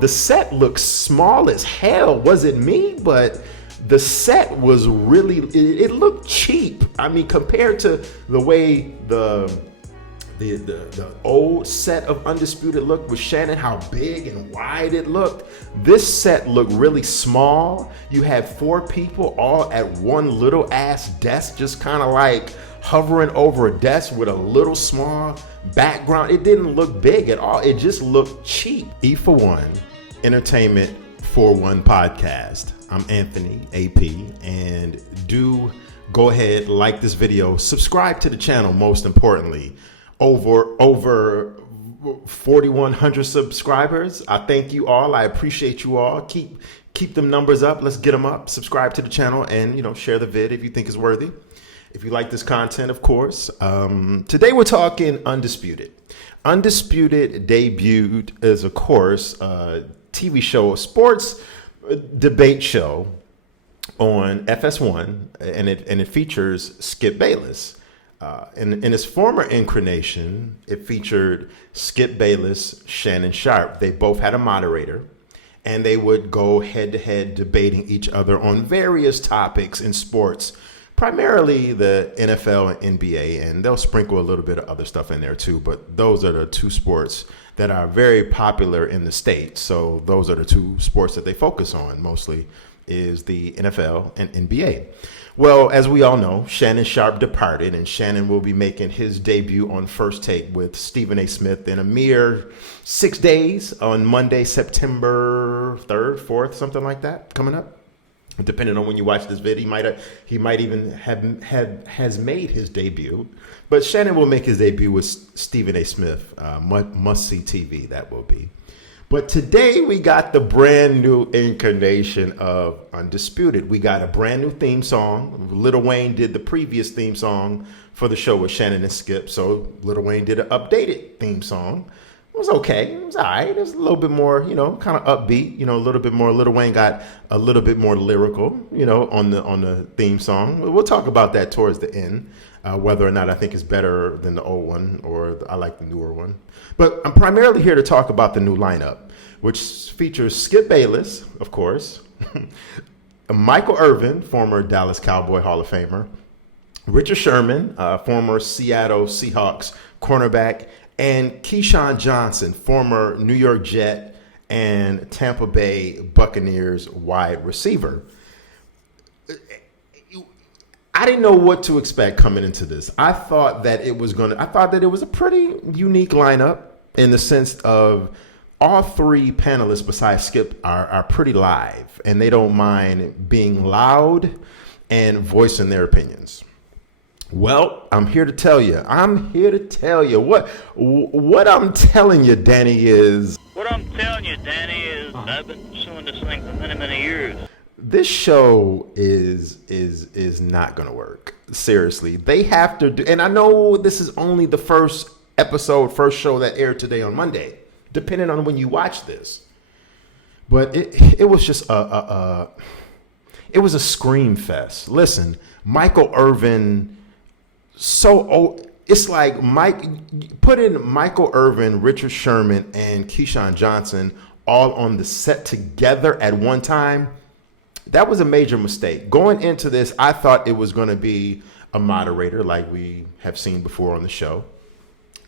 The set looked small as hell. Was it me? But the set was really, it looked cheap. I mean, compared to the way the old set of Undisputed looked with Shannon, how big and wide it looked. This set looked really small. You had 4 people all at one little ass desk, just kind of like hovering over a desk with a little small background. It didn't look big at all. It just looked cheap. E for One, Entertainment for One podcast. I'm Anthony, AP, and do go ahead, like this video, subscribe to the channel, most importantly. Over 4,100 subscribers. I thank you all. I appreciate you all. Keep them numbers up. Let's get them up. Subscribe to the channel and share the vid if you think it's worthy. If you like this content, of course. Today we're talking Undisputed. Undisputed debuted as, of course, a TV show, a sports debate show on FS1, and it features Skip Bayless. In its former incarnation, it featured Skip Bayless, Shannon Sharpe. They both had a moderator, and they would go head-to-head debating each other on various topics in sports, primarily the NFL and NBA, and they'll sprinkle a little bit of other stuff in there too, but those are the 2 sports that are very popular in the States. So those are the 2 sports that they focus on mostly, is the NFL and NBA. Well, as we all know, Shannon Sharpe departed, and Shannon will be making his debut on First Take with Stephen A. Smith in a mere 6 days on Monday, September 3rd, 4th, something like that, coming up. Depending on when you watch this video, he might even has made his debut. But Shannon will make his debut with Stephen A. Smith. Must-see TV, that will be. But today we got the brand new incarnation of Undisputed. We got a brand new theme song. Lil Wayne did the previous theme song for the show with Shannon and Skip. So Lil Wayne did an updated theme song. It was okay. It was all right. It was a little bit more, kind of upbeat, a little bit more. Lil Wayne got a little bit more lyrical, on the theme song. We'll talk about that towards the end, whether or not I think it's better than the old one or I like the newer one. But I'm primarily here to talk about the new lineup, which features Skip Bayless, of course, Michael Irvin, former Dallas Cowboy Hall of Famer, Richard Sherman, former Seattle Seahawks cornerback, and Keyshawn Johnson, former New York Jet and Tampa Bay Buccaneers wide receiver. I didn't know what to expect coming into this. I thought that it was a pretty unique lineup in the sense of all 3 panelists besides Skip are pretty live, and they don't mind being loud and voicing their opinions. Well, I'm here to tell you. What I'm telling you, Danny, is... What I'm telling you, Danny, is I've been pursuing this thing for many, many years. This show is not going to work. Seriously. They have to do... And I know this is only the first show that aired today on Monday, depending on when you watch this. But it was just it was a scream fest. Listen, Michael Irvin... it's like put in Michael Irvin, Richard Sherman, and Keyshawn Johnson all on the set together at one time. That was a major mistake. Going into this, I thought it was going to be a moderator like we have seen before on the show.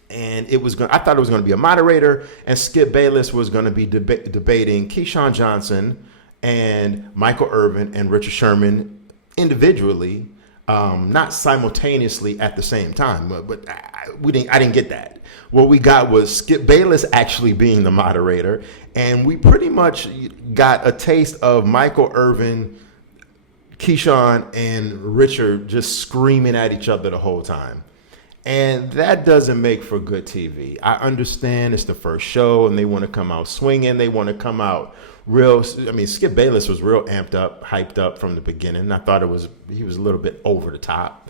And I thought it was going to be a moderator, and Skip Bayless was going to be debating Keyshawn Johnson and Michael Irvin and Richard Sherman individually. Not simultaneously at the same time, but I didn't get that. What we got was Skip Bayless actually being the moderator, and we pretty much got a taste of Michael Irvin, Keyshawn, and Richard just screaming at each other the whole time. And that doesn't make for good TV. I understand it's the first show, and they want to come out swinging. They want to come out real. I mean, Skip Bayless was real amped up, hyped up from the beginning. I thought he was a little bit over the top,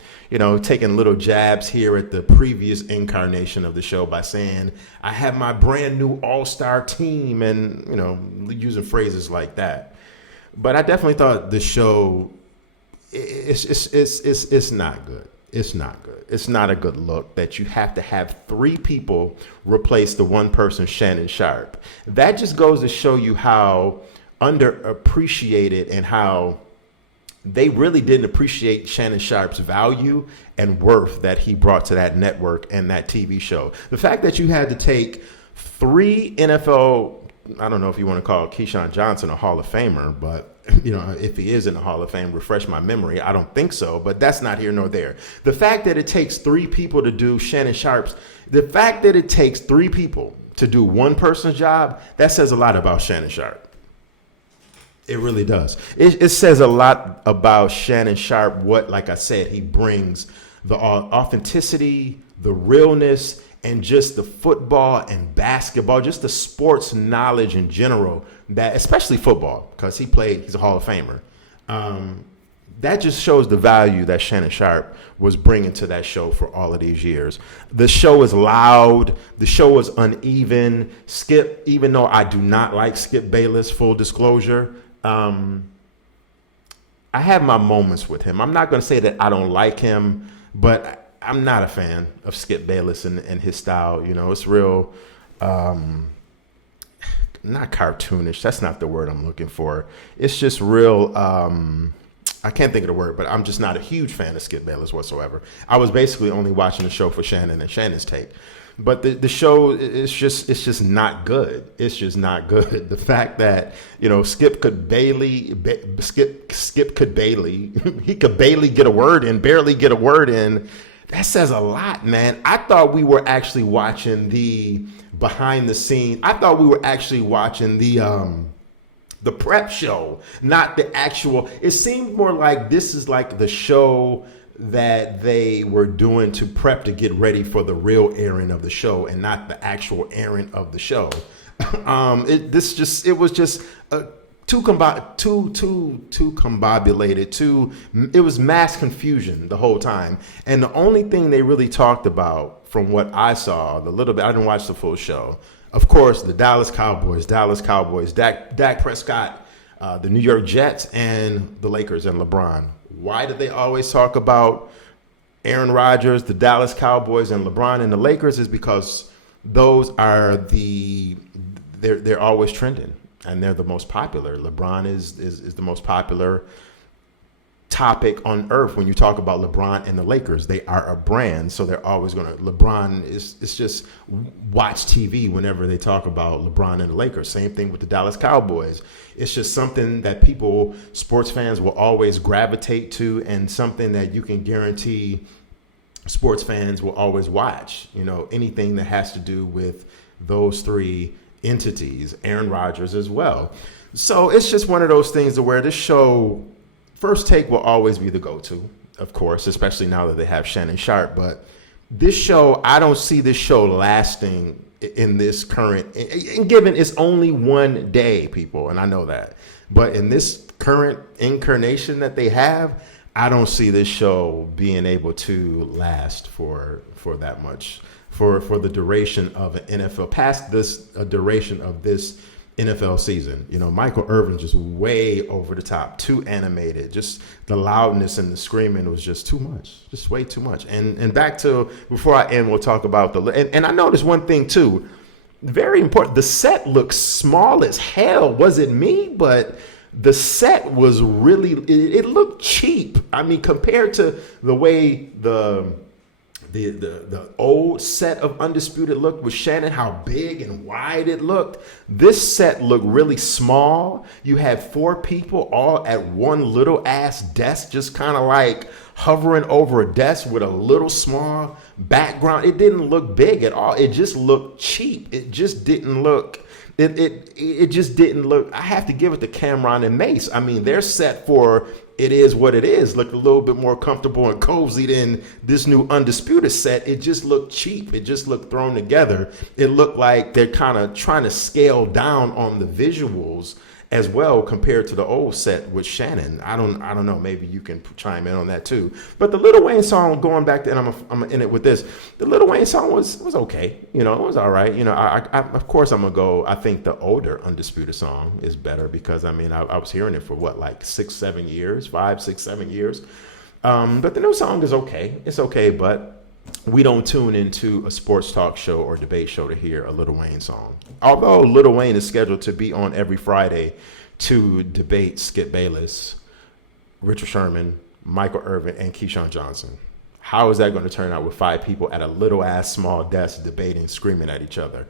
taking little jabs here at the previous incarnation of the show by saying, I have my brand new all-star team, and, using phrases like that. But I definitely thought the show, it's not good. It's not good. It's not a good look that you have to have three people replace the one person, Shannon Sharp. That just goes to show you how underappreciated and how they really didn't appreciate Shannon Sharp's value and worth that he brought to that network and that TV show. The fact that you had to take three NFL, I don't know if you want to call Keyshawn Johnson a Hall of Famer, but if he is in the Hall of Fame, refresh my memory. I don't think so, but that's not here nor there. The fact that it takes three people to do Shannon Sharp's, the fact that it takes three people to do one person's job, that says a lot about Shannon Sharp. It really does. It says a lot about Shannon Sharp, what, like I said, he brings the authenticity, the realness, and just the football and basketball, just the sports knowledge in general, that especially football, because he's a Hall of Famer. That just shows the value that Shannon Sharp was bringing to that show for all of these years. The show is loud. The show is uneven. Skip, even though I do not like Skip Bayless, full disclosure, I have my moments with him. I'm not going to say that I don't like him, but I'm not a fan of Skip Bayless and his style. It's real, not cartoonish. That's not the word I'm looking for. It's just real, I can't think of the word, but I'm just not a huge fan of Skip Bayless whatsoever. I was basically only watching the show for Shannon and Shannon's take. But the show it's just not good. It's just not good. The fact that Skip could barely he could barely get a word in, barely get a word in. That says a lot, man. I thought we were actually watching the behind the scenes. I thought we were actually watching the prep show, not the actual. It seemed more like this is like the show that they were doing to prep to get ready for the real airing of the show and not the actual airing of the show. It was just too combobulated. It was mass confusion the whole time. And the only thing they really talked about, from what I saw, the little bit, I didn't watch the full show. Of course, the Dallas Cowboys, Dak Prescott, the New York Jets, and the Lakers and LeBron. Why did they always talk about Aaron Rodgers, the Dallas Cowboys, and LeBron and the Lakers? Is because those are they're always trending and they're the most popular. LeBron is the most popular topic on earth when you talk about LeBron and the Lakers. They are a brand, so they're always going to. LeBron it's just watch TV whenever they talk about LeBron and the Lakers. Same thing with the Dallas Cowboys. It's just something that sports fans will always gravitate to, and something that you can guarantee sports fans will always watch. Anything that has to do with those three entities, Aaron Rodgers as well. So it's just one of those things to where this show, First Take will always be the go-to, of course, especially now that they have Shannon Sharp. But this show, I don't see this show lasting in this current, and given it's only one day, people, and I know that. But in this current incarnation that they have, I don't see this show being able to last for that much, for the duration of an NFL, past this duration of this NFL season. Michael Irvin's just way over the top, too animated. Just the loudness and the screaming was just too much, just way too much. And back to, before I end, we'll talk about and I noticed one thing too, very important. The set looks small as hell. Was it me? But the set was really, it looked cheap. I mean, compared to the way the old set of Undisputed looked with Shannon, how big and wide it looked. This set looked really small. You had four people all at one little ass desk, just kind of like hovering over a desk with a little small background. It didn't look big at all. It just looked cheap. It just didn't look. It just didn't look. I have to give it to Cameron and Mace. I mean, they're set for it is what it is. Looked a little bit more comfortable and cozy than this new Undisputed set. It just looked cheap. It just looked thrown together. It looked like they're kind of trying to scale down on the visuals as well compared to the old set with Shannon. I don't know. Maybe you can chime in on that too. But the Lil Wayne song, going back to, and I'm in it with this. The Lil Wayne song was okay. It was all right. I of course I'm gonna go. I think the older Undisputed song is better because I was hearing it for what, like 5, 6, 7 years. But the new song is okay. It's okay, but we don't tune into a sports talk show or debate show to hear a Lil Wayne song. Although Lil Wayne is scheduled to be on every Friday to debate Skip Bayless, Richard Sherman, Michael Irvin, and Keyshawn Johnson. How is that going to turn out with 5 people at a little ass small desk debating, screaming at each other?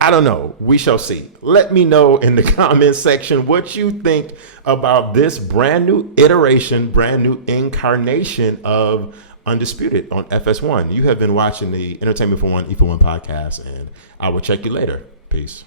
I don't know. We shall see. Let me know in the comments section what you think about this brand new iteration, brand new incarnation of Undisputed on FS1. You have been watching the Entertainment for One, E for One podcast, and I will check you later. Peace.